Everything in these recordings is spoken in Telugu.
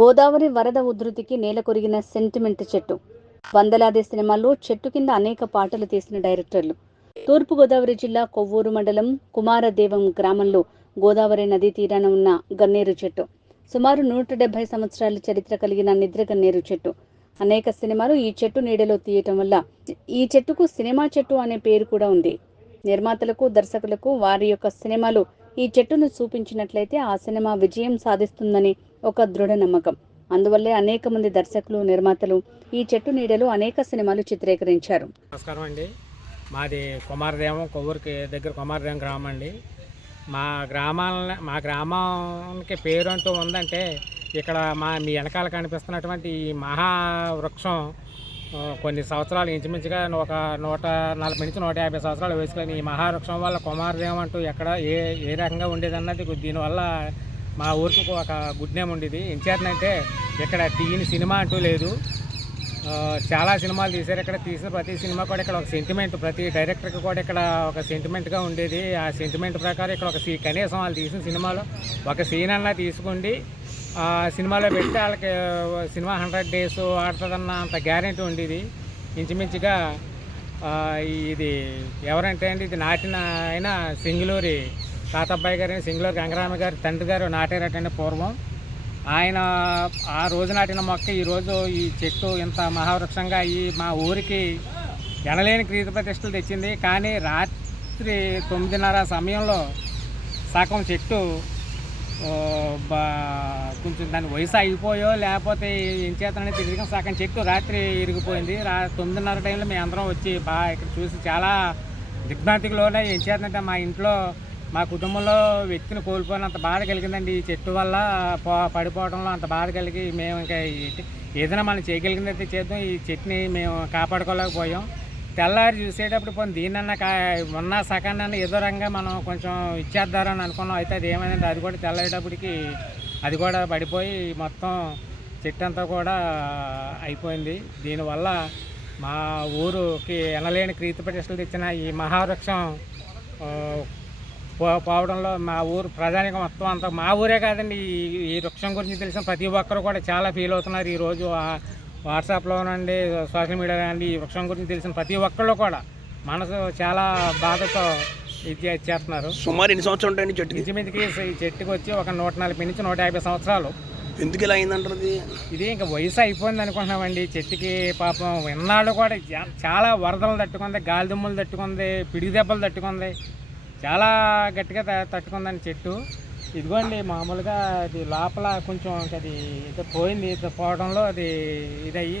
గోదావరి వరద ఉధృతికి నేలకొరిగిన సెంటిమెంట్ చెట్టు. వందలాది సినిమాల్లో చెట్టు కింద అనేక పాటలు తీసిన డైరెక్టర్లు. తూర్పుగోదావరి జిల్లా కొవ్వూరు మండలం కుమారదేవం గ్రామంలో గోదావరి నదీ తీరాన ఉన్న గన్నేరు చెట్టు. సుమారు 170 సంవత్సరాల చరిత్ర కలిగిన నిద్ర గన్నేరు చెట్టు. అనేక సినిమాలు ఈ చెట్టు నీడలో తీయటం వల్ల ఈ చెట్టుకు సినిమా చెట్టు అనే పేరు కూడా ఉంది. నిర్మాతలకు, దర్శకులకు వారి యొక్క సినిమాలు ఈ చెట్టును చూపించినట్లయితే ఆ సినిమా విజయం సాధిస్తుందని ఒక దృఢ నమ్మకం. అందువల్లే అనేక మంది దర్శకులు, నిర్మాతలు ఈ చెట్టు నీడలో అనేక సినిమాలు చిత్రీకరించారు. నమస్కారం అండి. మాది కుమారదేవం, కొవ్వూరికి దగ్గర కుమారదేవం గ్రామం అండి. మా గ్రామానికి పేరు అంటూ ఉందంటే ఇక్కడ మీ వెనకాల కనిపిస్తున్నటువంటి ఈ మహావృక్షం కొన్ని సంవత్సరాలు ఇంచుమించుగా ఒక 140 నుంచి 150 సంవత్సరాలు వేసుకొని ఈ మహావృక్షం వల్ల కుమారదేవం అంటూ ఎక్కడ ఏ రకంగా ఉండేదన్నది దీనివల్ల మా ఊరికి ఒక గుడ్ నేమ్ ఉండేది. ఎంచేతనంటే ఇక్కడ తీయని సినిమా అంటూ లేదు. చాలా సినిమాలు తీశారు. ఇక్కడ తీసిన ప్రతి సినిమా కూడా ఇక్కడ ఒక సెంటిమెంట్, ప్రతి డైరెక్టర్కి కూడా ఇక్కడ ఒక సెంటిమెంట్గా ఉండేది. ఆ సెంటిమెంట్ ప్రకారం ఇక్కడ ఒక కనీసం వాళ్ళు తీసిన సినిమాలో ఒక సీన్ అన్నా తీసుకుండి సినిమాలో పెట్టి వాళ్ళకి సినిమా 100 days ఆడుతుందన్న అంత గ్యారెంటీ ఉండేది. ఇంచుమించుగా ఇది ఎవరంటే అండి, ఇది నాటిన ఆయన సింగులూరి తాతబ్బాయి గారిని, సింగులూరి గంగరామ గారి తండ్రి గారు నాటారటండి పూర్వం. ఆయన ఆ రోజు నాటిన మొక్క ఈరోజు ఈ చెట్టు ఇంత మహావృక్షంగా మా ఊరికి ఎనలేని కీర్తి ప్రతిష్టలు తెచ్చింది. కానీ రాత్రి 9:30 సమయంలో సగం చెట్టు కొంచెం దాని వయసు అయిపోయో లేకపోతే ఏం చేతనని తిరిగి సగం చెట్టు రాత్రి ఇరిగిపోయింది. 9:30 టైంలో మేము అందరం వచ్చి ఇక్కడ చూసి చాలా దిగ్భ్రాంతిలోనే ఏం చేతనంటే మా ఇంట్లో మా కుటుంబంలో వ్యక్తిని కోల్పోయినంత బాధ కలిగిందండి. ఈ చెట్టు వల్ల పడిపోవడంలో అంత బాధ కలిగి మేము ఇంకా ఏదైనా మనం చేయగలిగిందైతే చేద్దాం, ఈ చెట్టుని మేము కాపాడుకోలేకపోయాం. తెల్లారి చూసేటప్పుడు పోనీ దీన్నన్నా ఉన్న సకాన్ని ఏదో రకంగా మనం కొంచెం ఇచ్చేద్దారని అనుకున్నాం. అయితే అది ఏమైందంటే అది కూడా తెల్లారేటప్పటికి అది కూడా పడిపోయి మొత్తం చెట్టు అంతా కూడా అయిపోయింది. దీనివల్ల మా ఊరుకి ఎనలేని కీర్తి ప్రతిష్టలు తెచ్చిన ఈ మహావృక్షం పోవడంలో మా ఊరు ప్రజానికి మొత్తం అంతా, మా ఊరే కాదండి, ఈ వృక్షం గురించి తెలిసిన ప్రతి ఒక్కరు కూడా చాలా ఫీల్ అవుతున్నారు. ఈరోజు వాట్సాప్లోనండి, సోషల్ మీడియా కానివ్వండి, ఈ వృక్షం గురించి తెలిసిన ప్రతి ఒక్కళ్ళు కూడా మనసు చాలా బాధతో ఇది చేస్తున్నారు. సుమారు ఎన్ని సంవత్సరాలు ఉంటాయండి చెట్టు? ఇంచుమించుకి ఈ చెట్టుకి వచ్చి ఒక 140 నుంచి 150 సంవత్సరాలు. ఎందుకు ఇలా అయిందంటారు? ఇది ఇంకా వయసు అయిపోయింది అనుకుంటున్నామండి. చెట్టుకి పాపం విన్నాళ్ళు కూడా చాలా వరదలు తట్టుకుంది, గాలి దుమ్ములు తట్టుకుంది, పిడికి దెబ్బలు తట్టుకుంది, చాలా గట్టిగా తట్టుకుందండి చెట్టు. ఇదిగోండి మామూలుగా అది లోపల కొంచెం అది పోయింది, పోవడంలో అది ఇదయ్యి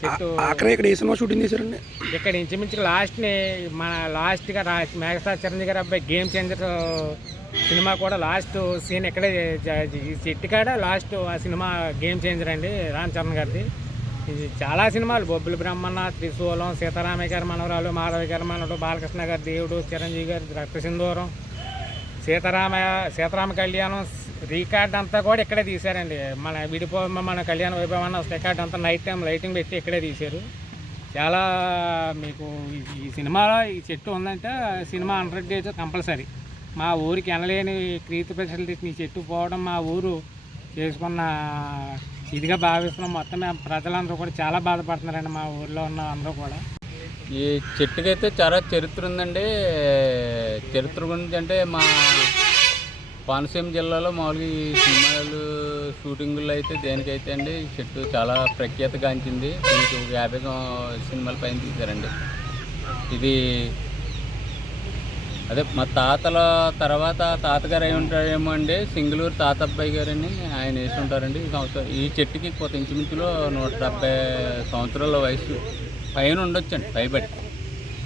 చెట్టు ఇక్కడ ఏ సినిమా షూటింగ్ చేశారండి? ఇక్కడ ఇంచుమించుగా లాస్ట్గా మెగాస్టార్ చిరంజీవి గారి అబ్బాయి గేమ్ చేంజర్ సినిమా కూడా లాస్ట్ సీన్ ఇక్కడే ఈ చెట్టు కాడ లాస్ట్ ఆ సినిమా గేమ్ చేంజర్ అండి, రామ్ చరణ్ గారిది. ఇది చాలా సినిమాలు, బొబ్బిలి బ్రహ్మన్న, త్రిశూలం, సీతారామయ్య గారి మనవరాలు, మాధవి గారి మనవడు, బాలకృష్ణ గారి దేవుడు, చిరంజీవి గారి రక్తసింధూరం, సీతారామ కళ్యాణం రికార్డ్ అంతా కూడా ఇక్కడే తీశారండి. మన కళ్యాణ వైభవం అన్న రికార్డ్ అంతా నైట్ టైం లైటింగ్ పెట్టి ఇక్కడే తీశారు. చాలా మీకు ఈ సినిమాలో ఈ చెట్టు ఉందంటే సినిమా 100 days కంపల్సరీ. మా ఊరికి ఎనలేని కీర్తి ప్రతిష్టలు తెచ్చిన ఈ చెట్టు పోవడం మా ఊరు చేసుకున్న ఇదిగా భావిస్తున్నాం. మొత్తం ప్రజలందరూ కూడా చాలా బాధపడుతున్నారండి, మా ఊర్లో ఉన్న అందరూ కూడా. ఈ చెట్టుకైతే చాలా చరిత్ర ఉందండి. చరిత్ర గురించి అంటే మా కోనసీమ జిల్లాలో మామూలుగా ఈ సినిమాలు షూటింగుల్లో అయితే దేనికైతే అండి ఈ చెట్టు చాలా ప్రఖ్యాతిగాంచింది. దీనికి 50 సినిమాల పైన తీశారండి. ఇది అదే మా తాతల తర్వాత తాతగారు అయి ఉంటారేమో అండి, సింగులూరు తాతబ్బాయి గారని ఆయన వేసి ఉంటారండి. ఈ చెట్టుకి కొత్త ఇంచుమించులో 170 సంవత్సరాల వయసు పైన ఉండొచ్చండి, పైబడి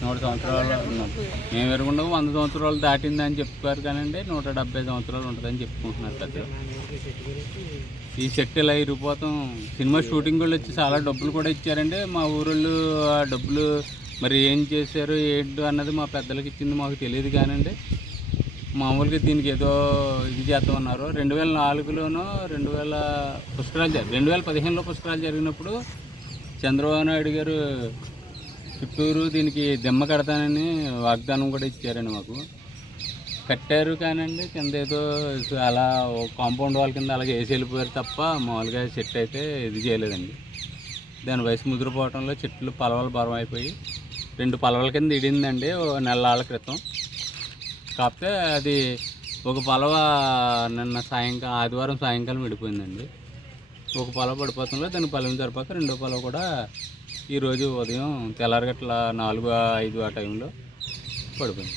100 సంవత్సరాలు ఉన్నాం. మేము ఎరుగుండవు 100 సంవత్సరాలు దాటిందని చెప్పుకోరు కానండి, 170 సంవత్సరాలు ఉంటుందని చెప్పుకుంటున్నారు పెద్దలు. ఈ చెట్టు ఇలా ఇరిగిపోతాం. సినిమా షూటింగ్ వాళ్ళు వచ్చి చాలా డబ్బులు కూడా ఇచ్చారండి. మా ఊరోళ్ళు ఆ డబ్బులు మరి ఏం చేశారు ఏంటి అన్నది మా పెద్దలకి ఇచ్చింది మాకు తెలియదు కానండి, మామూలుగా దీనికి ఏదో ఇది చేస్తామన్నారు. 2004లోనో 2015లో పుష్కరాలు జరిగినప్పుడు చంద్రబాబు నాయుడు గారు చుట్టూరు దీనికి దిమ్మ కడతానని వాగ్దానం కూడా ఇచ్చారండి మాకు. కట్టారు కానండి కింద ఏదో అలా కాంపౌండ్ వాల్ కింద అలాగే వేసి వెళ్ళిపోయారు తప్ప మామూలుగా చెట్టు అయితే ఇది చేయలేదండి. దాని వయసు ముదిరిపోవడంలో చెట్లు పలవలు బరం అయిపోయి 2 పలవల కింద ఇడిందండి నెలల క్రితం. కాకపోతే అది ఒక పలవ నిన్న ఆదివారం సాయంకాలం విడిపోయిందండి. ఒక పలవ పడిపోతుందో దానికి పలవ సరిపోక రెండో పలవ కూడా ఈరోజు ఉదయం తెల్లారగట్ల 4-5 ఆ టైంలో పడిపోయింది.